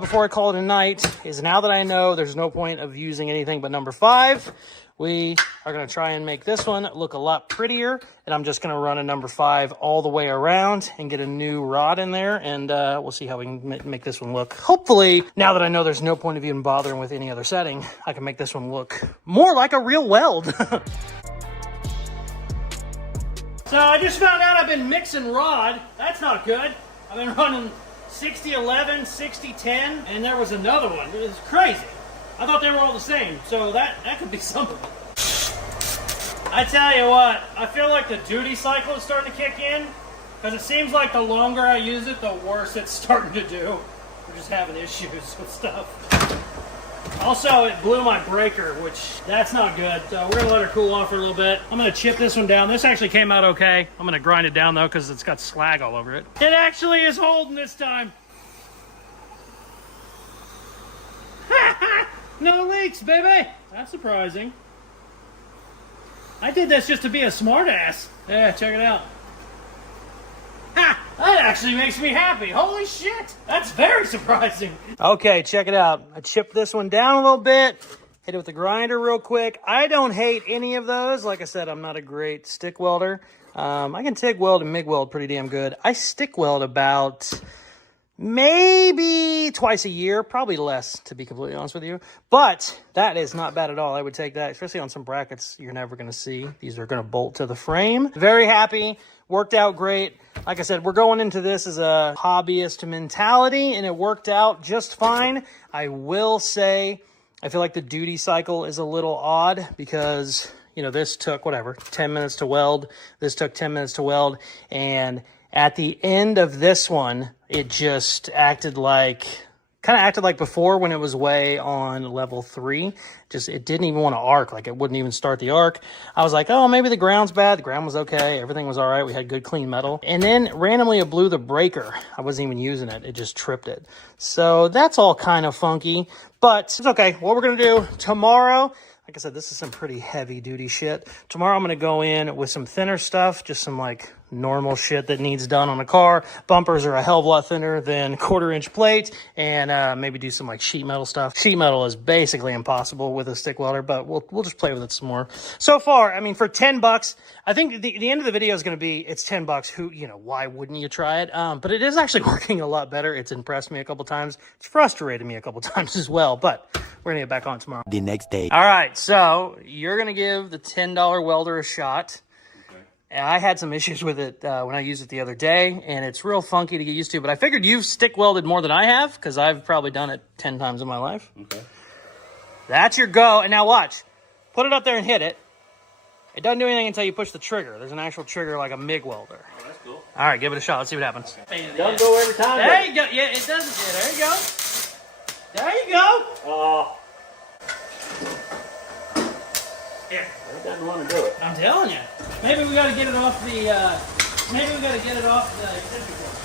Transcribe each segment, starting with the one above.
Before I call it a night, is now that I know there's no point of using anything but number 5, we are going to try and make this one look a lot prettier, and I'm just going to run a number 5 all the way around and get a new rod in there, and we'll see how we can make this one look. Hopefully, now that I know there's no point of even bothering with any other setting, I can make this one look more like a real weld. So I just found out I've been mixing rod. That's not good. I've been running 60-11, 60-10, and there was another one. It was crazy. I thought they were all the same, so that could be something. I tell you what, I feel like the duty cycle is starting to kick in, because it seems like the longer I use it, the worse it's starting to do. We're just having issues with stuff. Also, it blew my breaker, which that's not good. So we're gonna let her cool off for a little bit. I'm gonna chip this one down. This actually came out okay. I'm gonna grind it down though, because it's got slag all over it. It actually is holding this time. No leaks, baby. That's surprising. I did this just to be a smartass. Yeah, check it out. Ha! That actually makes me happy. Holy shit! That's very surprising. Okay, check it out. I chipped this one down a little bit. Hit it with the grinder real quick. I don't hate any of those. Like I said, I'm not a great stick welder. I can TIG weld and MIG weld pretty damn good. I stick weld about maybe twice a year, probably less, to be completely honest with you. But that is not bad at all. I would take that, especially on some brackets you're never going to see. These are going to bolt to the frame. Very happy. Worked out great. Like I said, we're going into this as a hobbyist mentality, and it worked out just fine. I will say, I feel like the duty cycle is a little odd because, you know, this took, whatever, 10 minutes to weld. This took 10 minutes to weld. And at the end of this one, it just acted like, kind of acted like before when it was way on level 3. Just, it didn't even want to arc. Like, it wouldn't even start the arc. I was like, oh, maybe the ground's bad. The ground was okay. Everything was all right. We had good, clean metal. And then randomly it blew the breaker. I wasn't even using it. It just tripped it. So that's all kind of funky. But it's okay. What we're going to do tomorrow, like I said, this is some pretty heavy duty shit. Tomorrow I'm going to go in with some thinner stuff, just some like normal shit that needs done on a car. Bumpers are a hell of a lot thinner than 1/4-inch plate, and maybe do some like sheet metal stuff. Sheet metal is basically impossible with a stick welder, but we'll just play with it some more. So far, I mean, for $10, I think the end of the video is going to be, it's $10. Who, you know, why wouldn't you try it? But it is actually working a lot better. It's impressed me a couple times. It's frustrated me a couple times as well, but we're going to get back on tomorrow. The next day. All right, so you're going to give the $10 welder a shot. I had some issues with it when I used it the other day, and it's real funky to get used to, but I figured you've stick welded more than I have, because I've probably done it 10 times in my life. Okay. That's your go, and now watch. Put it up there and hit it. It doesn't do anything until you push the trigger. There's an actual trigger like a MIG welder. Oh, that's cool. All right, give it a shot. Let's see what happens. Okay. Doesn't go every time. There you go. Yeah, it doesn't. Yeah, there you go. There you go. Oh. Here. It doesn't want to do it. I'm telling you. Maybe we got to get it off the. Maybe we got to get it off the extension cord.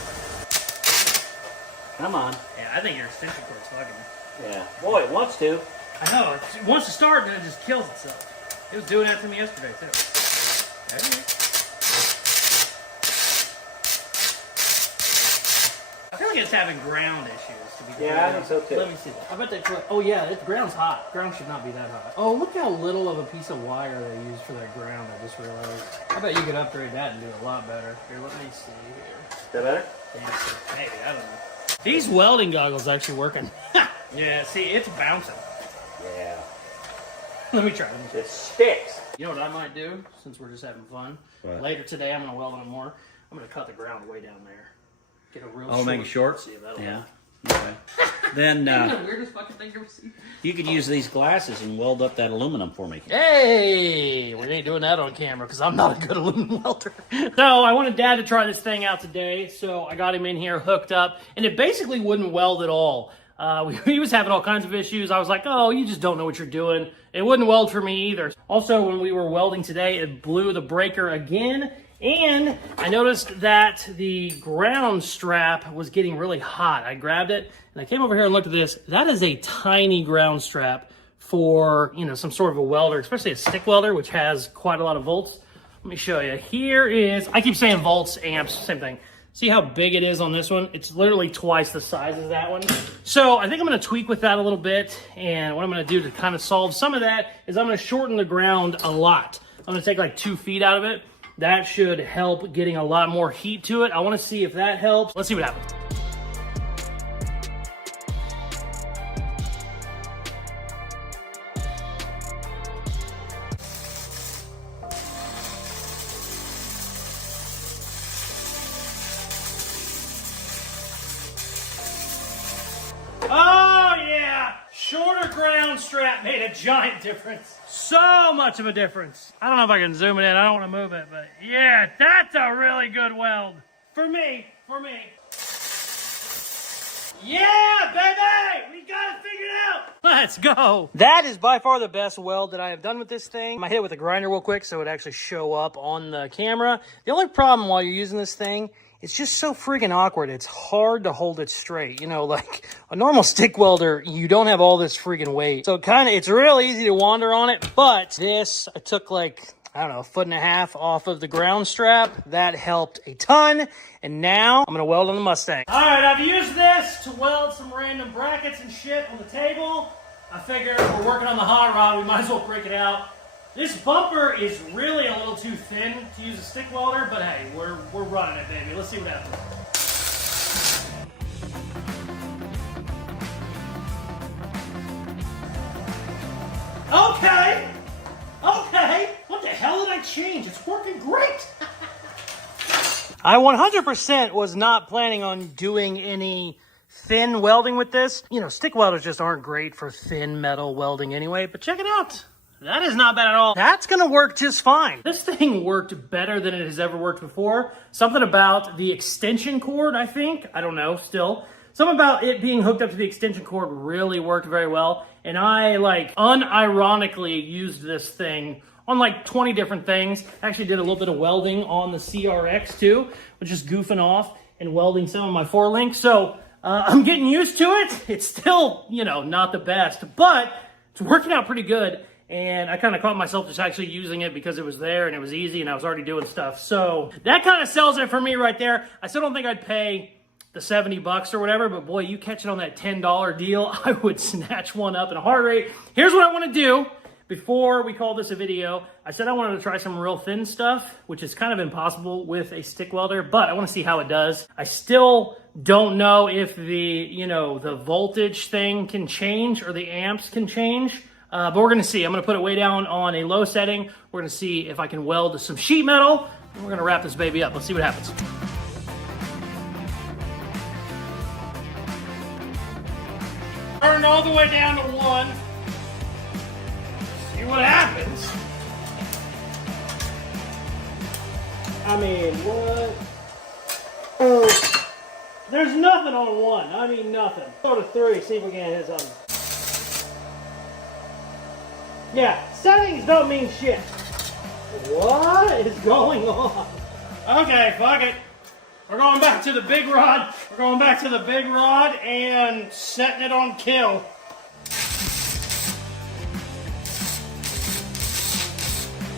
Come on. Yeah, I think your extension cord's fucking. Yeah. Boy, it wants to. I know. It wants to start and then it just kills itself. It was doing that to me yesterday too. There you go. I feel like it's having ground issues. To be Yeah, I think so too. Let me see. I bet they put. Oh yeah, the ground's hot. Ground should not be that hot. Oh, look how little of a piece of wire they use for that ground. I just realized. I bet you could upgrade that and do it a lot better. Here, let me see here. Is that better? Yeah, maybe, I don't know. These welding goggles are actually working. Yeah, see, it's bouncing. Yeah. Let me try. It sticks. You know what I might do, since we're just having fun? What? Later today, I'm going to weld on more. I'm going to cut the ground way down there. Get a real Make it short? See if that'll Yeah. help. Okay. Then The weirdest fucking thing I've ever seen. you could use these glasses and weld up that aluminum for me. Hey, we ain't doing that on camera because I'm not a good aluminum welder. So I wanted Dad to try this thing out today, so I got him in here hooked up, and it basically wouldn't weld at all. He was having all kinds of issues. I was like, oh, you just don't know what you're doing. It wouldn't weld for me either. Also, when we were welding today, it blew the breaker again. And I noticed that the ground strap was getting really hot. I grabbed it and I came over here and looked at this. That is a tiny ground strap for, you know, some sort of a welder, especially a stick welder, which has quite a lot of volts. Let me show you. Here is, I keep saying volts, amps, same thing. See how big it is on this one? It's literally twice the size as that one. So I think I'm gonna tweak with that a little bit. And what I'm gonna do to kind of solve some of that is I'm gonna shorten the ground a lot. I'm gonna take like 2 feet out of it. That should help getting a lot more heat to it. I wanna see if that helps. Let's see what happens. Oh yeah, shorter ground strap made a giant difference. So much of a difference. I don't know if I can zoom it in. I don't want to move it, but yeah, that's a really good weld. For me. Yeah, baby! We got it figured out! Let's go! That is by far the best weld that I have done with this thing. I hit it with a grinder real quick so it actually show up on the camera. The only problem while you're using this thing, it's just so freaking awkward. It's hard to hold it straight. You know, like a normal stick welder, you don't have all this freaking weight. So it's real easy to wander on it, but this, I took like, I don't know, 1.5 feet off of the ground strap. That helped a ton. And now I'm gonna weld on the Mustang. All right, I've used this to weld some random brackets and shit on the table. I figure if we're working on the hot rod, we might as well break it out. This bumper is really a little too thin to use a stick welder, but hey, we're running it, baby. Let's see what happens. Okay. What the hell did I change? It's working great. I 100% was not planning on doing any thin welding with this. You know, stick welders just aren't great for thin metal welding anyway, but check it out. That is not bad at all. That's gonna work just fine. This thing worked better than it has ever worked before. Something about the extension cord, I think. I don't know, still. Something about it being hooked up to the extension cord really worked very well. And I, like, unironically used this thing on like 20 different things. Actually did a little bit of welding on the CRX too, which is goofing off and welding some of my 4-link. So I'm getting used to it. It's still, you know, not the best, but it's working out pretty good. And I kind of caught myself just actually using it because it was there and it was easy and I was already doing stuff. So that kind of sells it for me right there. I still don't think I'd pay the $70 or whatever, but boy, you catch it on that $10 deal, I would snatch one up in a heartbeat. Here's what I want to do. Before we call this a video, I said I wanted to try some real thin stuff, which is kind of impossible with a stick welder, but I want to see how it does. I still don't know if the voltage thing can change or the amps can change, but we're going to see. I'm going to put it way down on a low setting. We're going to see if I can weld some sheet metal, and we're going to wrap this baby up. Let's see what happens. Turn all the way down to 1. See what happens. I mean, what? Oh, there's nothing on 1. I mean, nothing. Go to 3, see if we can hit something. Yeah, settings don't mean shit. What is going on? Okay, fuck it. We're going back to the big rod. We're going back to the big rod and setting it on kill.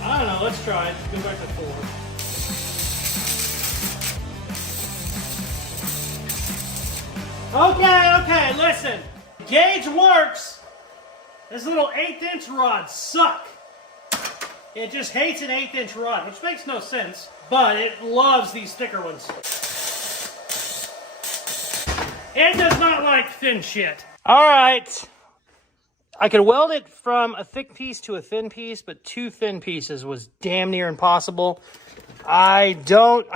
I don't know, let's try it. Go back to 4. Okay, listen. Gauge works. This little 1/8" rod suck. It just hates an 1/8" rod, which makes no sense, but it loves these thicker ones. It does not like thin shit. All right. I could weld it from a thick piece to a thin piece, but 2 thin pieces was damn near impossible. I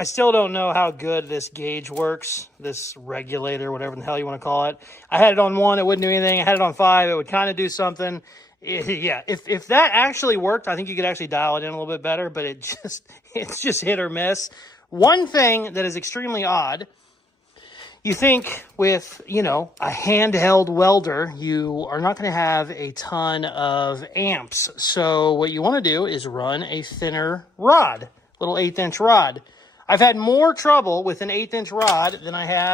still don't know how good this gauge works, this regulator, whatever the hell you want to call it. I had it on 1, it wouldn't do anything. I had it on 5, it would kind of do something. Yeah, if that actually worked, I think you could actually dial it in a little bit better, but it's just hit or miss. One thing that is extremely odd, you think with, a handheld welder, you are not going to have a ton of amps. So what you want to do is run a thinner rod, little 1/8" rod. I've had more trouble with an 1/8" rod than I have